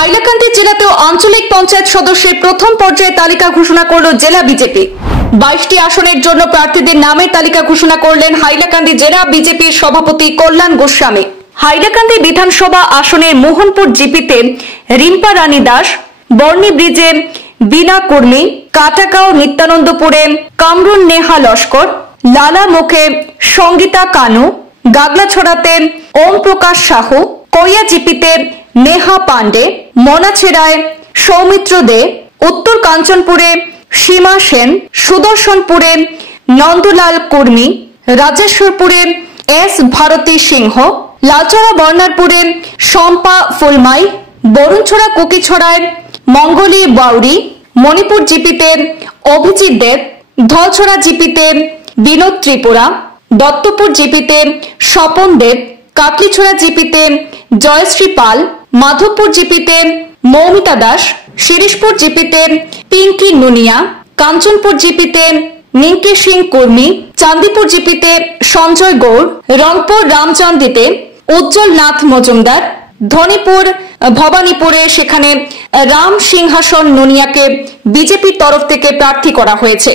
হাইলাকান্দি জেলাতেও আঞ্চলিক পঞ্চায়েত সদস্যের প্রথম পর্যায়ে তালিকা ঘোষণা করল জেলা বিজেপি। 22টি আসনের জন্য প্রার্থীদের নামের তালিকা ঘোষণা করলেন হাইলাকান্দি জেলা বিজেপির সভাপতি কল্যাণ গোস্বামী। হাইলাকান্দি বিধানসভা আসনের মোহনপুর জিপিতে রিম্পা রানী দাস, বর্ণী ব্রিজে বিনা কর্মী, কাটাগাঁও নিত্যানন্দপুরে কামরুন নেহা লস্কর, লালা মুখে সঙ্গীতা কানু, গাগলাছড়াতে ওম প্রকাশ সাহু, কইয়া জিপিতে নেহা পান্ডে, মনাছেড়ায় সৌমিত্র দে, উত্তর কাঞ্চনপুরে সীমা সেন, সুদর্শনপুরে নন্দলাল কর্মী, রাজেশ্বরপুরে এস ভারতী সিংহ, লালচড়া বর্ণারপুরে শম্পা ফুলমাই, বরুণছড়া কুকিছড়ায় মঙ্গলী বাউরি, মণিপুর জিপিতে অভিজিৎ দেব, ধলছড়া জিপিতে বিনোদ ত্রিপুরা, দত্তপুর জিপিতে স্বপন দেব, কাটলিছড়া জিপিতে জয়শ্রী পাল, মাধবপুর জিপিতে মৌমিতা দাস, শিরিশপুর জিপিতে পিঙ্কি নুনিয়া, কাঞ্চনপুর জিপিতে নিঙ্কি সিং কর্মী, চান্দিপুর জিপিতে সঞ্জয় গৌড়, রংপুর রামচান্দিতে উজ্জ্বল নাথ মজুমদার, ধনীপুর ভবানীপুরে সেখানে রাম সিংহাসন নুনিয়াকে বিজেপির তরফ থেকে প্রার্থী করা হয়েছে।